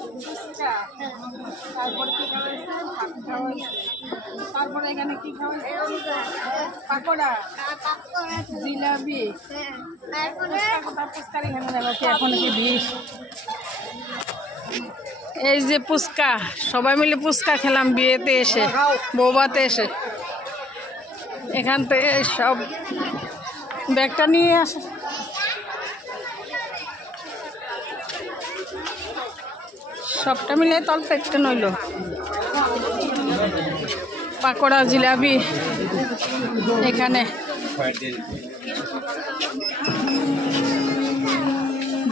ফুচকা, তারপরে কি খাওয়াইছে? ভাত খাওয়াইছে। তারপরে এখানে কি খাওয়াইছে? পাকোড়া, জিলাপি। ফুচকার এখানে দেখাচ্ছি এখন কি ডিশ। এই যে ফুচকা, সবাই মিলে ফুচকা খেলাম বিয়েতে এসে, বৌভাতে এসে। এখান থেকে সব ব্যাগটা নিয়ে আসে। সবটা মিলে তল পেটটা নইল। পাকোড়া, জিলাপি এখানে।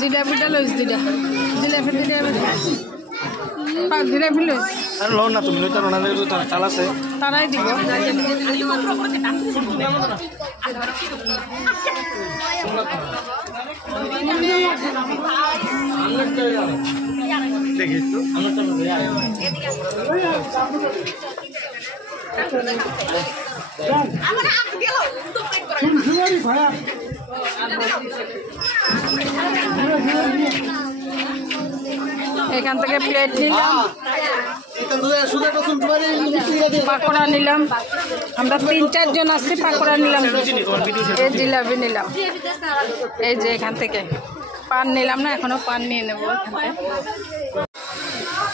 জিলাপিটা লইস দুইটা, জিলাপি জিলাপি লইস। আর লো না তুমি তো না চাল আছে তারাই দিব। দেখি তো এখান থেকে প্লেট নিলাম, পাকোড়া নিলাম। আমরা 3-4 জন আসছি, পাকোড়া নিলাম, এই জিলাপি নিলাম। এই যে এখান থেকে পান নিলাম না, এখনো পান নিয়ে নেবো এখান থেকে।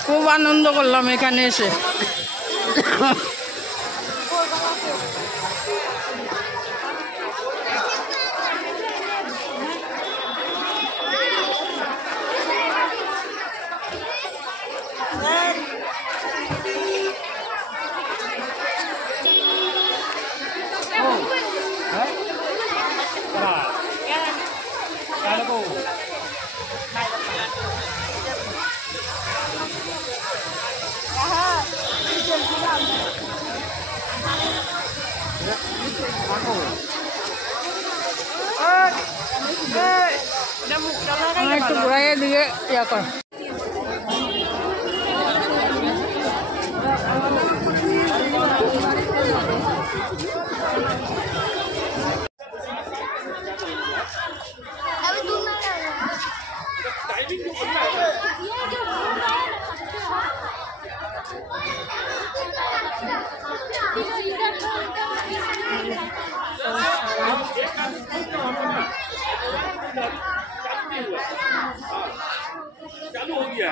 খুব আনন্দ করলাম এখানে এসে। একটু ঘুরাইয়ে দিয়ে ইয়া কর। चालू हो गया